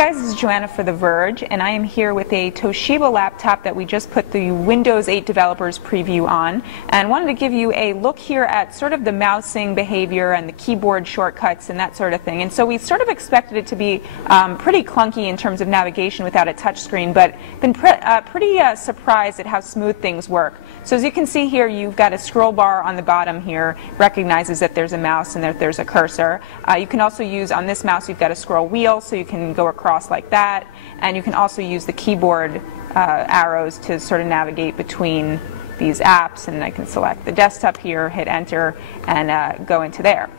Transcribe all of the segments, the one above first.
guys, this is Joanna for The Verge, and I am here with a Toshiba laptop that we just put the Windows 8 Developers Preview on, and wanted to give you a look here at sort of the mousing behavior and the keyboard shortcuts and that sort of thing. And so we sort of expected it to be pretty clunky in terms of navigation without a touchscreen, but been pretty surprised at how smooth things work. So as you can see here, you've got a scroll bar on the bottom here, recognizes that there's a mouse and that there's a cursor. You can also use, on this mouse, you've got a scroll wheel, so you can go across like that, and you can also use the keyboard arrows to sort of navigate between these apps, and I can select the desktop here, hit enter, and go into there.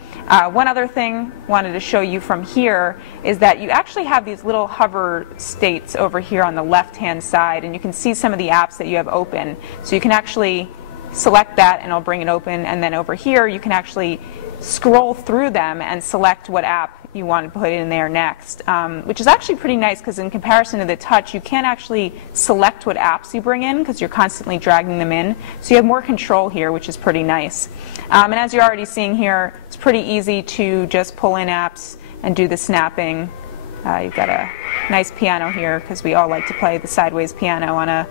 One other thing I wanted to show you from here is that you actually have these little hover states over here on the left hand side, and you can see some of the apps that you have open. So you can actually select that and it'll bring it open, and then over here you can actually scroll through them and select what app you want to put in there next, which is actually pretty nice because in comparison to the touch, you can't actually select what apps you bring in because you're constantly dragging them in. So you have more control here, which is pretty nice. And as you're already seeing here, it's pretty easy to just pull in apps and do the snapping. You've got a nice piano here because we all like to play the sideways piano on a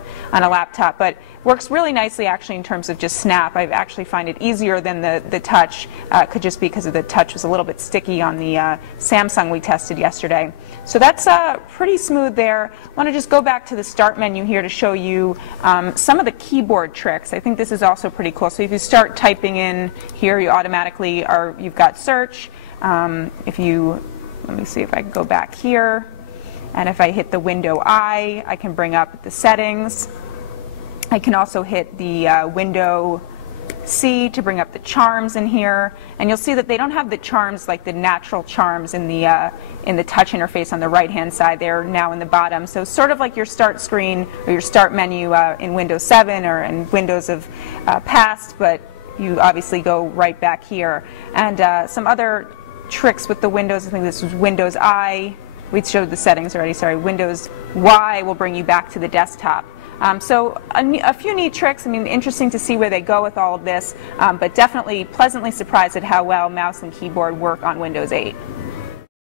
laptop, but works really nicely actually in terms of just snap. I actually find it easier than the touch. Could just be because of the touch was a little bit sticky on the Samsung we tested yesterday. So that's pretty smooth there. I want to just go back to the start menu here to show you some of the keyboard tricks. I think this is also pretty cool. So if you start typing in here, you automatically you've got search. Let me see if I can go back here, and if I hit the window I can bring up the settings. I can also hit the window C to bring up the charms in here, and you'll see that they don't have the charms like the natural charms in the touch interface on the right hand side. They're now in the bottom, so sort of like your start screen or your start menu in Windows 7 or in Windows of past, but you obviously go right back here. And some other tricks with the Windows, I think this was Windows I, we showed the settings already, sorry, Windows Y will bring you back to the desktop. So a few neat tricks. I mean, interesting to see where they go with all of this, but definitely pleasantly surprised at how well mouse and keyboard work on Windows 8.